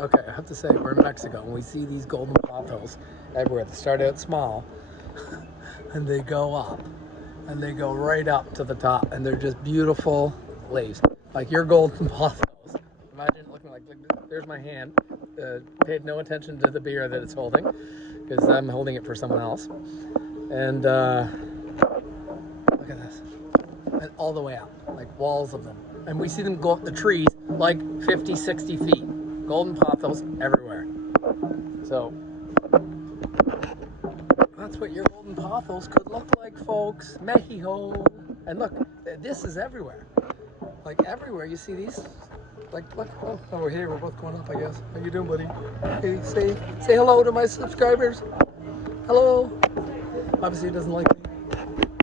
Okay, I have to say, we're in Mexico and we see these golden pothos everywhere. They start out small and they go up and they go right up to the top and they're just beautiful leaves. Like your golden pothos. Imagine looking like there's my hand. Paid no attention to the beer that it's holding because I'm holding it for someone else. And look at this. And all the way up, like walls of them. And we see them go up the trees like 50, 60 feet. Golden pothos everywhere. So that's what your golden pothos could look like, folks. Mexico. And look, this is everywhere. Like everywhere, you see these. Like, look, oh, we're here. We're both going up, I guess. How you doing, buddy? Hey, say hello to my subscribers. Hello. Obviously, he doesn't like me.